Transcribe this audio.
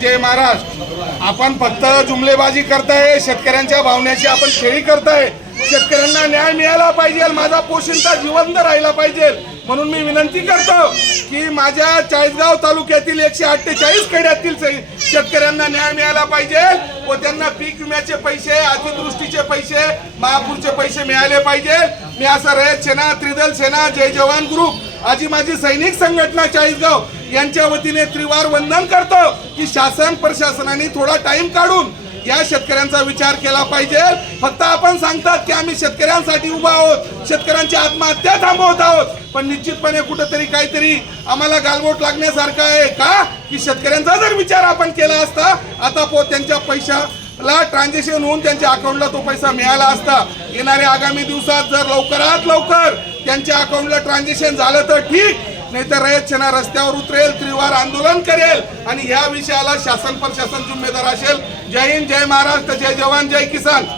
जय महाराज. आपण फक्त जुमलेबाजी करताय शेतकऱ्यांच्या भावनेची आपण खेळी करताय. शेतकऱ्यांना न्याय मिळाला पाहिजे माझा पोशिंदा जिवंत राहिला पाहिजे. म्हणून मी विनंती करतो की माझ्या चाळीसगाव तालुक्यातील एकशे अठ्ठेचाळीस खेड्यातील शेतकऱ्यांना न्याय मिळाला पाहिजे व त्यांना पीक विम्याचे पैसे अतिदृष्टीचे पैसे महापूरचे पैसे मिळाले पाहिजे. मी असं रयत सेना त्रिदल सेना जय जवान ग्रुप आजी माझी सैनिक संघटना चाळीसगाव यांच्या वतीने त्रिवार वंदन करतो की शासन प्रशासनाने थोडा टाइम काढून या शेतकऱ्यांचा विचार केला पाहिजे. फक्त आपण सांगतात की आम्ही शेतकऱ्यांसाठी उभा आहोत. शेतकऱ्यांची आत्महत्या थांबवत आहोत. पण निश्चितपणे कुठंतरी काहीतरी आम्हाला गालबोट लागण्यासारखं आहे का? की शेतकऱ्यांचा जर विचार आपण केला असता आता पो त्यांच्या पैशाला ट्रान्झॅक्शन होऊन त्यांच्या अकाउंटला तो पैसा मिळाला असता. येणाऱ्या आगामी दिवसात जर लवकरात लवकर त्यांच्या अकाउंटला ट्रान्झॅक्शन झालं तर ठीक नाही तर रयत सेना रस्त्यावर उतरेल त्रिवार आंदोलन करेल. आणि ह्या विषयाला शासन प्रशासन जिम्मेदार असेल. जय हिंद जय महाराष्ट्र जय जवान जय किसान.